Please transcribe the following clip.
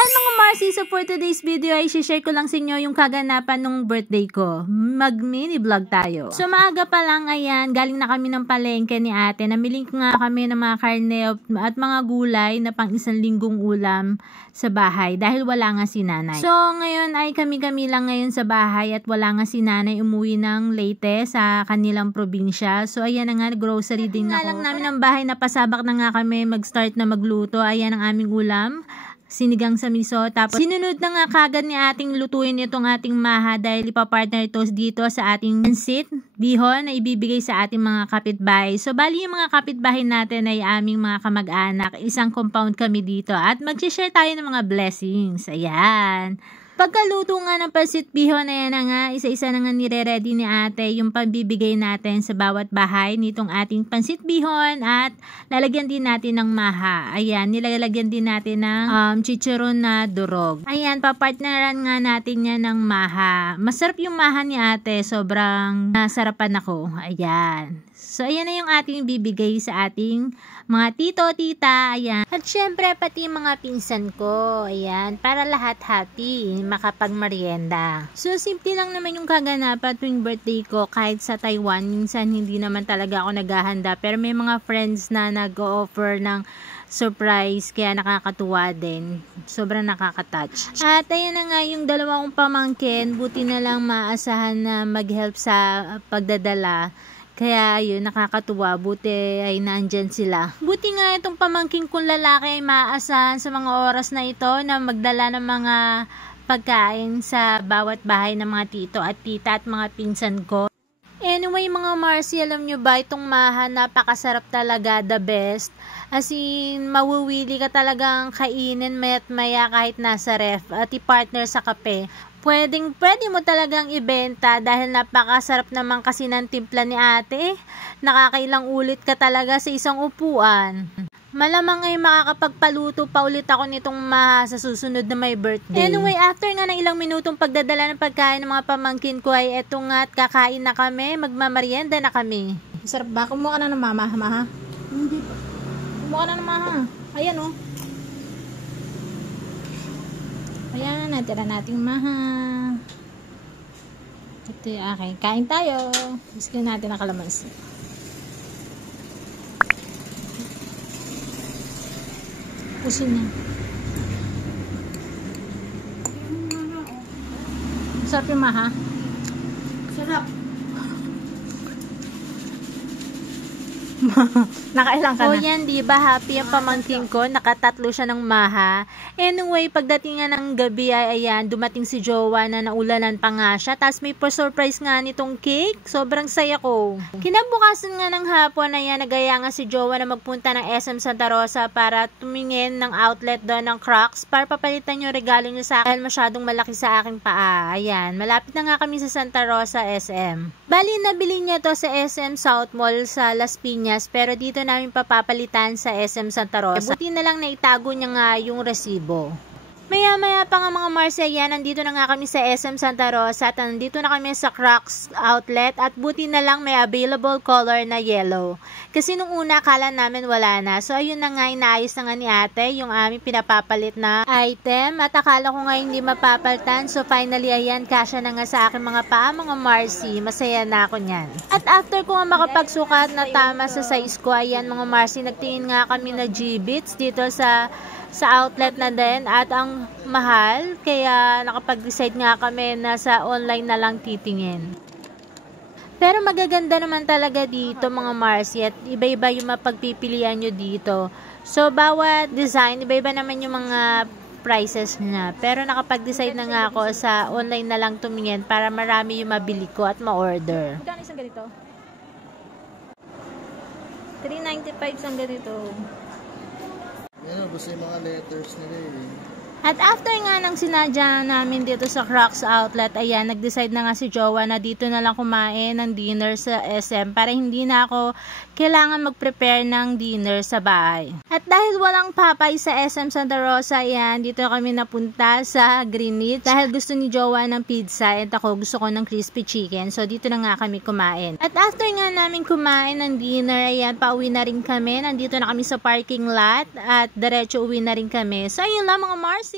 Hi mga Marcy! So for today's video ay share ko lang sa inyo yung kaganapan ng birthday ko. Mag-mini vlog tayo. So maaga pa lang, ayan, galing na kami ng palengke ni ate. Namili nga kami ng mga karne at mga gulay na pang isang linggong ulam sa bahay dahil wala nga si nanay. So ngayon ay kami-kami lang ngayon sa bahay at wala nga si nanay, umuwi ng Leyte sa kanilang probinsya. So ayan na nga, grocery din ako. Lang namin ng bahay, napasabak na nga kami mag-start na magluto. Ayan ang aming ulam. Sinigang sa miso. Tapos sinunod na nga kagad ni ating lutuin itong ating maha dahil ipapartner ito dito sa ating pansit bihon na ibibigay sa ating mga kapitbahay. So bali yung mga kapitbahay natin ay aming mga kamag-anak. Isang compound kami dito at mag-share tayo ng mga blessings. Ayan. Pagkaluto nga ng pansit bihon, ayan na nga, isa-isa na nga nire-ready ni ate yung pambibigay natin sa bawat bahay nitong ating pansit bihon at lalagyan din natin ng maha. Ayan, nilalagyan din natin ng chicharon na durog. Ayan, papartneran nga natin yan ng maha. Masarap yung maha ni ate, sobrang nasarapan ako. Ayan. So, ayan na yung ating bibigay sa ating mga tito, tita, ayan. At syempre, pati mga pinsan ko, ayan, para lahat happy, makapagmerienda. So, simple lang naman yung kaganapan tuwing birthday ko, kahit sa Taiwan, minsan hindi naman talaga ako naghahanda, pero may mga friends na nag-o-offer ng surprise, kaya nakakatuwa din. Sobrang nakaka-touch. At ayan na nga yung dalawang pamangkin, buti na lang maasahan na mag-help sa pagdadala. Kaya ayun, nakakatuwa. Buti ay nandyan sila. Buti nga itong pamangking kong lalaki ay maaasahan sa mga oras na ito na magdala ng mga pagkain sa bawat bahay ng mga tito at tita at mga pinsan ko. Anyway mga Marcy, alam nyo ba itong maha, napakasarap talaga, the best. As in, mawuwili ka talagang kainin mayat maya kahit nasa ref at i-partner sa kape. Pwede mo talagang ibenta dahil napakasarap naman kasi ng timpla ni ate. Nakakailang ulit ka talaga sa isang upuan. Malamang ay makakapagpaluto pa ulit ako nitong maha sa susunod na may birthday. Anyway, after nga ng ilang minutong pagdadala ng pagkain ng mga pamangkin ko ay eto nga at kakain na kami, magmamarienda na kami. Sarap ba? Kumuha ka na ng maha? Hindi pa. Kumuha ka na ng maha. Ayan o. Ayan, natira nating maha. Ito yung akin. Kain tayo. Gusto natin ang kalamansi. Pusin na. Sarap yung maha. Sarap. Nakailang ka na? O yan, diba? Happy ang pamangkin ko. Nakatatlo siya ng maha. Anyway, pagdating nga ng gabi ay ayan, dumating si Jowa na naulanan pa nga siya. Tapos may surprise nga nitong cake. Sobrang saya ko. Kinabukasan nga ng hapon, ayan, nagaya nga si Jowa na magpunta ng SM Santa Rosa para tumingin ng outlet doon ng Crocs para papalitan yung regalo niya sa akin dahil masyadong malaki sa aking paa. Ayan, malapit na nga kami sa Santa Rosa SM. Bali, nabili niya to sa SM South Mall sa Las Piñas, pero dito namin papapalitan sa SM Santa Rosa. Buti na lang na itago niya nga yung resibo. Maya-maya pa nga mga Marcia, yan, nandito na nga kami sa SM Santa Rosa at nandito na kami sa Crocs outlet at buti na lang may available color na yellow. Kasi nung una, akala namin wala na. So, ayun na nga, inaayos na nga ni ate yung aming pinapapalit na item at akala ko nga hindi mapapalitan. So, finally, ayan, kasya na nga sa akin mga paa, mga Marcy. Masaya na ako niyan. At after ko nga makapagsukat na tama sa size ko, ayan mga Marcy, nagtingin nga kami na G-Bits dito sa outlet na din at ang mahal kaya nakapag-decide nga kami na sa online na lang titingin. Pero magaganda naman talaga dito mga Marcy at iba-iba yung mapagpipilian nyo dito. So bawat design, iba-iba naman yung mga prices niya. Pero nakapag-decide na nga ako sa online na lang tumingin para marami yung mabili ko at ma-order. Magkano isang ganito? 395 isang ganito. Yan, gusto yung mga letters nila eh. At after nga nang sinadya namin dito sa Crocs outlet, ayan, nag-decide na nga si Jowa na dito na lang kumain ng dinner sa SM para hindi na ako kailangan mag-prepare ng dinner sa bahay. At dahil walang papay sa SM Santa Rosa, ayan, dito kami napunta sa Greenwich dahil gusto ni Jowa ng pizza at ako gusto ko ng crispy chicken. So, dito na nga kami kumain. At after nga namin kumain ng dinner, ayan, pauwi na rin kami. Nandito na kami sa parking lot at diretso uwi na rin kami. So, ayun lang mga Mars.